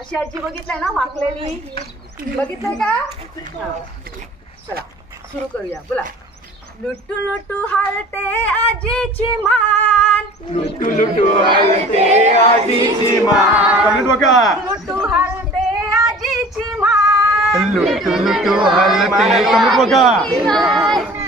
अशी आजी बघितलंय ना वाकलेली, बघितलंय का? चला सुरू करूया. बोला. लुटू लुटू हलते आजीची मान, लुटू लुटू हलते आजीची मान. लुटू हलते आजीची मान, लुटू लुटू हलते.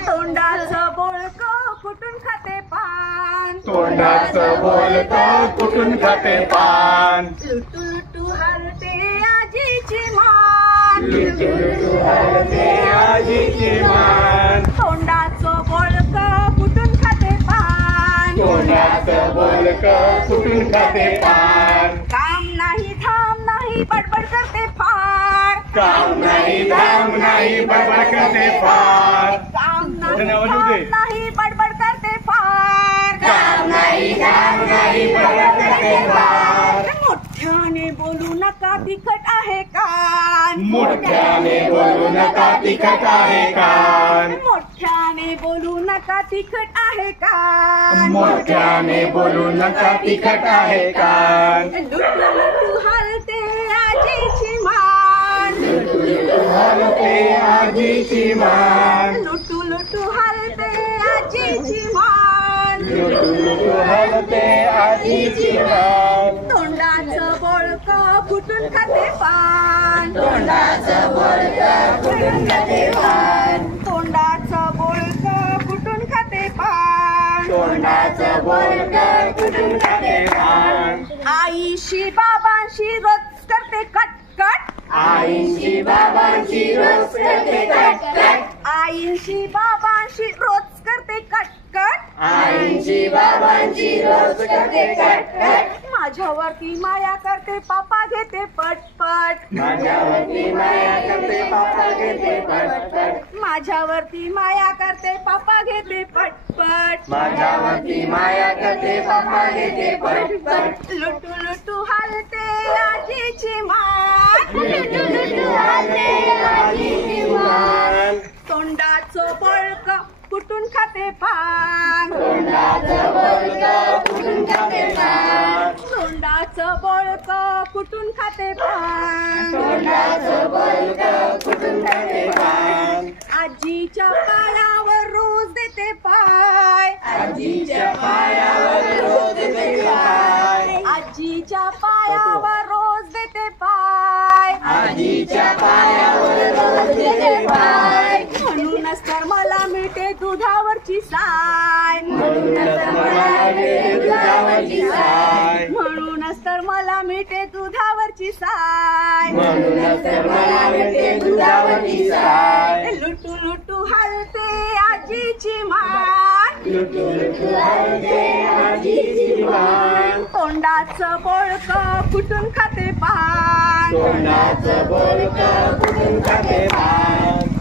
तोंडाचं बोळकं कुठून खाते पान, तोंडाचं बोलकं कुठून खाते पान. लुटू लुटू हलते आजीची मान, लुटू लुटू हलते आजीची मान. तोंडाचं बोळकं कुठून खाते पान, तोंडाचं बोलकं कुठून खाते पान. काम नाही धाम नाही बडबड करते फार, काम नाही धाम नाही बडबड करते फार. काम नाही धाम नाही बडबड करते फार, काम नाही धाम नाही बडबड करते फार. मोठ्याने बोलू नका तिखट आहे कान, मोठ्याने बोलू नका तिखट आहे कान. मोठ्याने बोलू नका तिखट आहे कान, मोठ्याने बोलू नका तिखट आहे कान. लुटू लुटू हलते आजीची मान, लुटू लुटू हलते आजीची मान. लुटू लुटू हलते आजीची मान, लुटू लुटू हलते आजीची मान. तोंडाचं बोळकं कुठून खाते पान, तोंडाचं बोलकं कुठून खाते पान. तोंडाचं बोळकं कुठून खाते पान, तोंडाचं बोलकं कुठून खाते पान. आईशी बाबांशी रोज करते कटकट, आईशी बाबांची रोज करते कटकट. आईशी बाबांशी रोज करते कटकट, आईची बाबांची रोज करते कटकट. माझ्यावरती माया करते पापा घेते पटपट, माझ्यावरती माया करते पापा घेते पटपट. माझ्यावरती माया करते पापा घेते पटपट, माझ्यावरती माया करते पापा घेते पटपट. लुटू लुटू हलते आजीची मान, लुटू लुटू हलते आजीची मान. तोंडाचं बळकं कुठून खाते पान, तोंडाचं बोलकं कुठून खाते पान. तोंडाचं बळकं कुठून खाते पान, तोंडाचं बोलकं कुठून खाते पान. आजीच्या पायावर रोज देते पाय, आजीच्या पायावर रोज देते पाय. आजीच्या पायावर रोज देते पाय, आजीच्या पायावर रोज देते पाय. म्हणूनच तर मला मिळते दुधावरची साय, म्हणूनच मला मिळते दुधावरची साय. म्हणूनच तर मला मिळते दुधावरची साय, म्हणूनच तर मला मिळते दुधावरची साय. लुटू लुटू हलते आजीची मान, लुटू लुटू हलते आजीची मान. तोंडाचं बोळकं कुठून खाते पान, तोंडाचं बोलकं कुठून खाते पान.